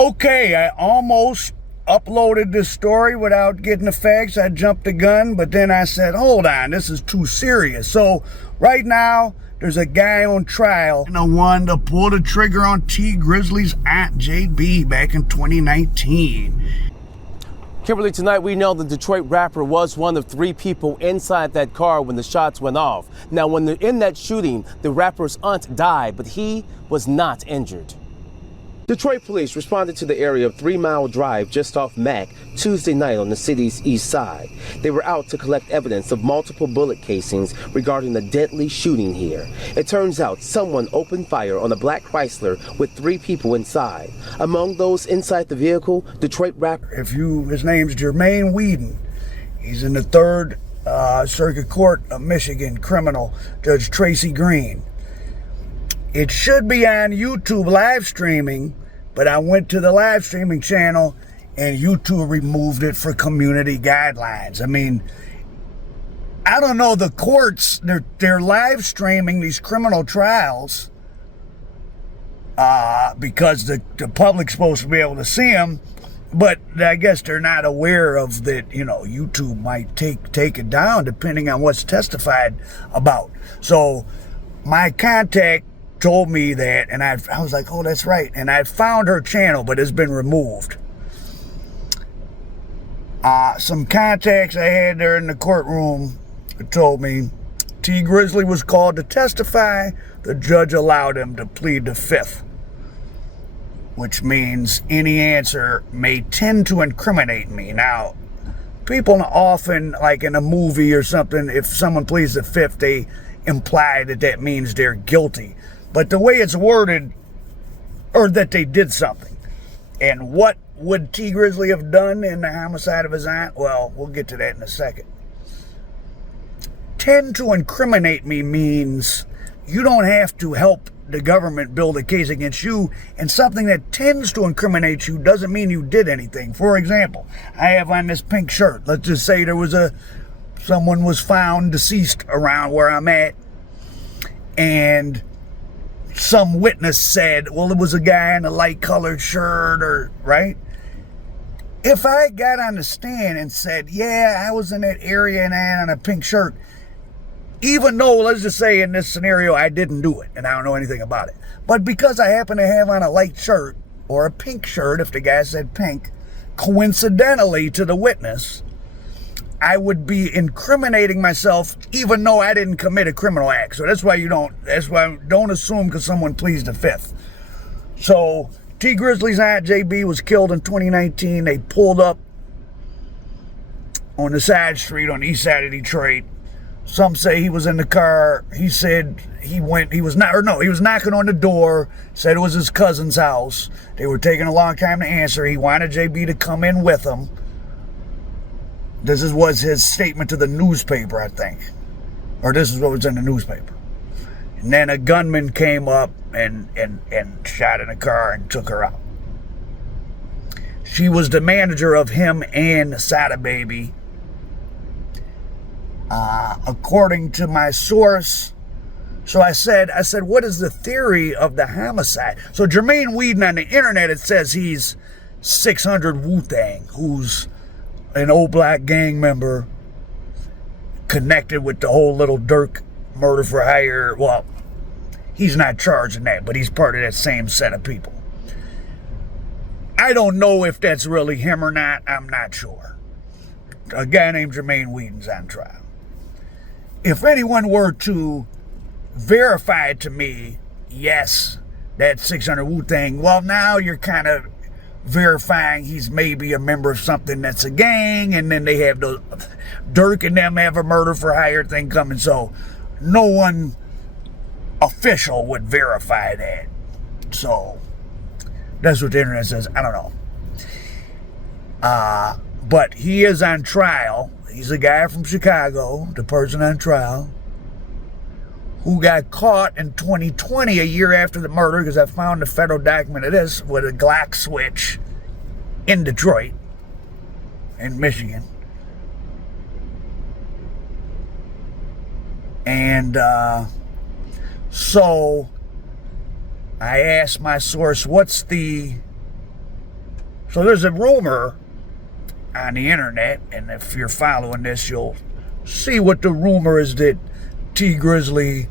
Okay, I almost uploaded this story without getting the facts. I jumped the gun, but then I said, hold on, this is too serious. So right now, there's a guy on trial, and the one to pull the trigger on T Grizzley's Aunt JB back in 2019. Kimberly, tonight we know the Detroit rapper was one of 3 people inside that car when the shots went off. Now, when they're in that shooting, the rapper's aunt died, but he was not injured. Detroit police responded to the area of 3 Mile Drive just off Mack Tuesday night on the city's east side. They were out to collect evidence of multiple bullet casings regarding the deadly shooting here. It turns out someone opened fire on a black Chrysler with 3 people inside. Among those inside the vehicle, Detroit rapper. His name's Jermaine Weeden. He's in the 3rd Circuit Court of Michigan, criminal, Judge Tracy Green. It should be on YouTube live streaming, but I went to the live streaming channel and YouTube removed it for community guidelines. I mean, I don't know, the courts, they're live streaming these criminal trials because the public's supposed to be able to see them, but I guess they're not aware of that, YouTube might take it down depending on what's testified about. So my contact told me that, and I was like, oh, that's right. And I found her channel, but it's been removed. Some contacts I had there in the courtroom told me T Grizzley was called to testify. The judge allowed him to plead the 5th, which means any answer may tend to incriminate me. Now, people often, like in a movie or something, if someone pleads the 5th, they imply that means they're guilty. But the way it's worded, or that they did something. And what would T Grizzley have done in the homicide of his aunt? Well, we'll get to that in a second. Tend to incriminate me means you don't have to help the government build a case against you, and something that tends to incriminate you doesn't mean you did anything. For example, I have on this pink shirt. Let's just say someone was found deceased around where I'm at, and some witness said, well, it was a guy in a light colored shirt, right? If I got on the stand and said, yeah, I was in that area and I had on a pink shirt, even though, let's just say in this scenario, I didn't do it and I don't know anything about it, but because I happen to have on a light shirt or a pink shirt, if the guy said pink, coincidentally to the witness, I would be incriminating myself even though I didn't commit a criminal act. So that's why don't assume because someone pleads the 5th. So T Grizzley's Aunt JB was killed in 2019. They pulled up on the side street on the east side of Detroit. Some say he was in the car. He said he was knocking on the door, said it was his cousin's house. They were taking a long time to answer. He wanted JB to come in with him. This was his statement to the newspaper, I think. Or this is what was in the newspaper. And then a gunman came up and shot in a car and took her out. She was the manager of him and Sada Baby. According to my source. So I said, what is the theory of the homicide? So Jermaine Weeden on the internet, it says he's Sh00ter Wu-Tang, who's an old black gang member connected with the whole Little Dirk murder for hire. Well, he's not charged in that, but he's part of that same set of people. I don't know if that's really him or not. I'm not sure. A guy named Jermaine Weeden's on trial. If anyone were to verify to me, yes, that's Sh00ter Wu-Tang, well, now you're kind of verifying he's maybe a member of something that's a gang, and then they have the Dirk and them have a murder for hire thing coming, so no one official would verify that. So that's what the internet says. I don't know. But he is on trial. He's a guy from Chicago, the person on trial, who got caught in 2020, a year after the murder, because I found the federal document of this, with a Glock switch in Detroit, in Michigan. And so I asked my source, what's the So there's a rumor on the internet, and if you're following this, you'll see what the rumor is, that T Grizzley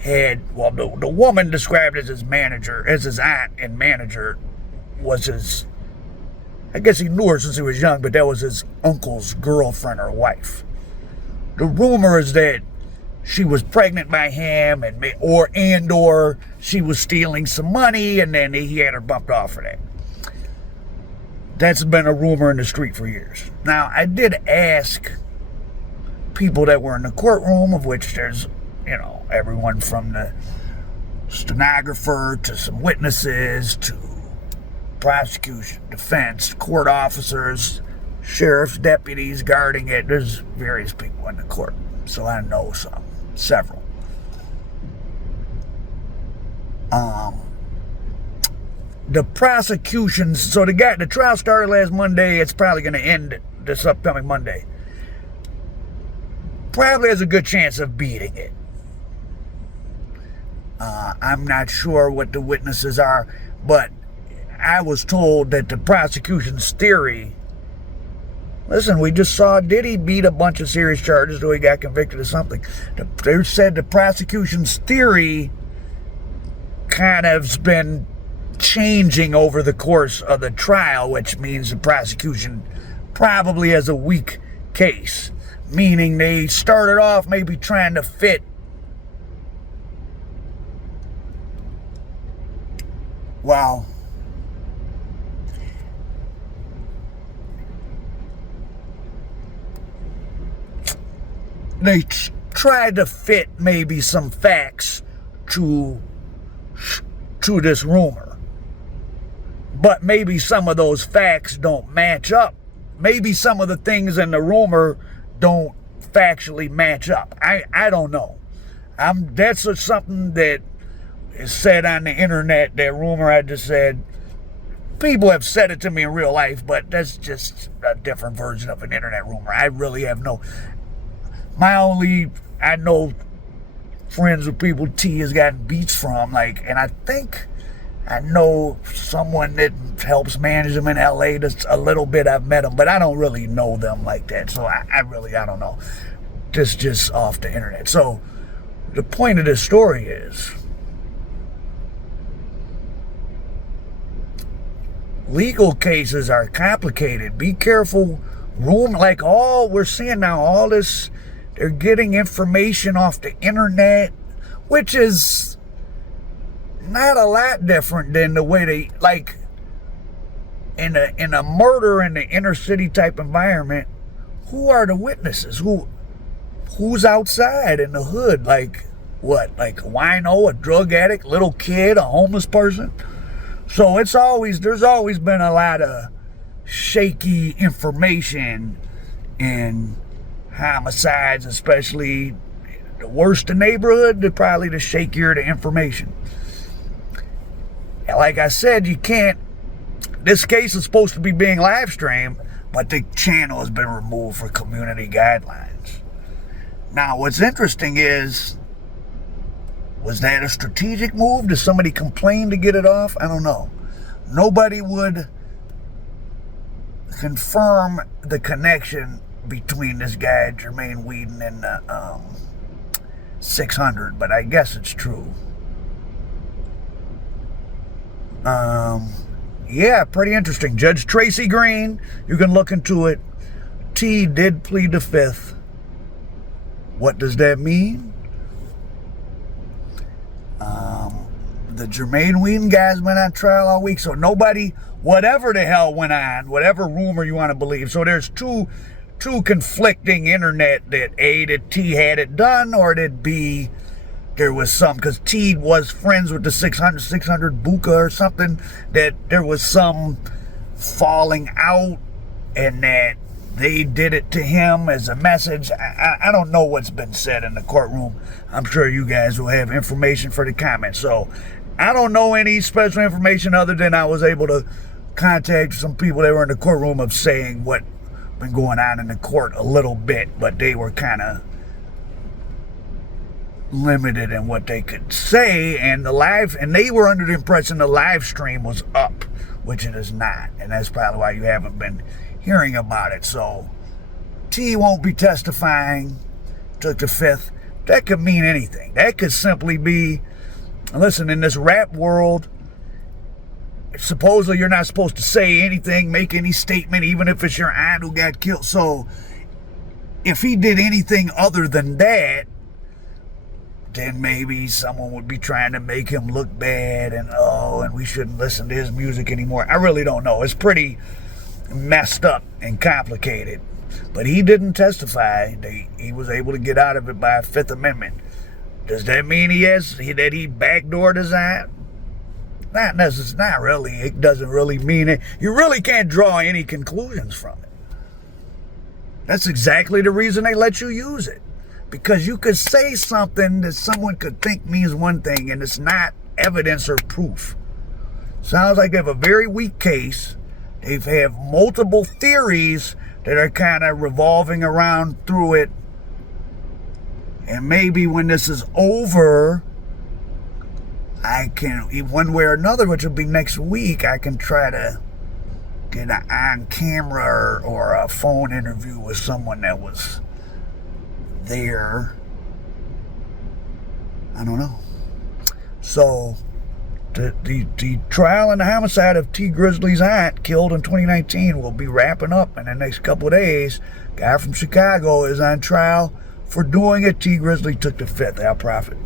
had, well, the woman described as his manager, as his aunt and manager, was his, I guess he knew her since he was young, but that was his uncle's girlfriend or wife. The rumor is that she was pregnant by him, or she was stealing some money, and then he had her bumped off for that. That's been a rumor in the street for years. Now, I did ask people that were in the courtroom, of which there's, everyone from the stenographer to some witnesses to prosecution, defense, court officers, sheriff's deputies guarding it. There's various people in the court, so I know several. The prosecution, so the trial started last Monday. It's probably going to end this upcoming Monday. Probably has a good chance of beating it. I'm not sure what the witnesses are, but I was told that the prosecution's theory, listen, we just saw Diddy beat a bunch of serious charges, though he got convicted of something. They said the prosecution's theory kind of's been changing over the course of the trial, which means the prosecution probably has a weak case. Meaning they started off maybe trying to fit they tried to fit maybe some facts to this rumor. But maybe some of those facts don't match up. Maybe some of the things in the rumor don't factually match up. I don't know. That's something that is said on the internet, that rumor I just said. People have said it to me in real life, but that's just a different version of an internet rumor. I really have I know friends with people T has gotten beats from, and I think I know someone that helps manage them in LA. Just a little bit. I've met them, but I don't really know them like that. So I don't know. Just off the internet. So the point of this story is, legal cases are complicated. Be careful. We're seeing now, all this, they're getting information off the internet, which is not a lot different than the way they, in a murder in the inner city type environment. Who are the witnesses? Who's outside in the hood? What? A wino, a drug addict, little kid, a homeless person? So there's always been a lot of shaky information in homicides, especially the worse the neighborhood, probably the shakier the information. And like I said, this case is supposed to be being live streamed, but the channel has been removed for community guidelines. Now, what's interesting is, was that a strategic move? Did somebody complain to get it off? I don't know. Nobody would confirm the connection between this guy, Jermaine Weeden, and the Sh00ter, but I guess it's true. Yeah, pretty interesting. Judge Tracy Green, you can look into it. T did plead the fifth. What does that mean? The Jermaine Weeden guy's been on trial all week, so nobody, whatever the hell went on, whatever rumor you want to believe. So there's two conflicting internet, that A, that T had it done, or that B, there was some, because T was friends with the Sh00ter Buka or something, that there was some falling out and that they did it to him as a message. I don't know what's been said in the courtroom. I'm sure you guys will have information for the comments. So I don't know any special information other than I was able to contact some people that were in the courtroom of saying what been going on in the court a little bit, but they were kind of limited in what they could say, and they were under the impression the live stream was up, which it is not. And that's probably why you haven't been hearing about it. So T won't be testifying, took the fifth. That could mean anything. That could simply be, listen, in this rap world, supposedly you're not supposed to say anything, make any statement, even if it's your aunt who got killed. So if he did anything other than that, then maybe someone would be trying to make him look bad and we shouldn't listen to his music anymore. I really don't know. It's pretty messed up and complicated. But he didn't testify. He was able to get out of it by a Fifth Amendment. Does that mean that he backdoored his aunt? Not necessarily. Not really. It doesn't really mean it. You really can't draw any conclusions from it. That's exactly the reason they let you use it. Because you could say something that someone could think means one thing, and it's not evidence or proof. Sounds like they have a very weak case. They have multiple theories that are kind of revolving around through it. And maybe when this is over, I can, one way or another, which will be next week, I can try to get an on-camera or a phone interview with someone that was there. I don't know. So the trial and the homicide of T Grizzley's aunt, killed in 2019, will be wrapping up in the next couple of days. Guy from Chicago is on trial for doing it. T Grizzley took the fifth. Our prophet.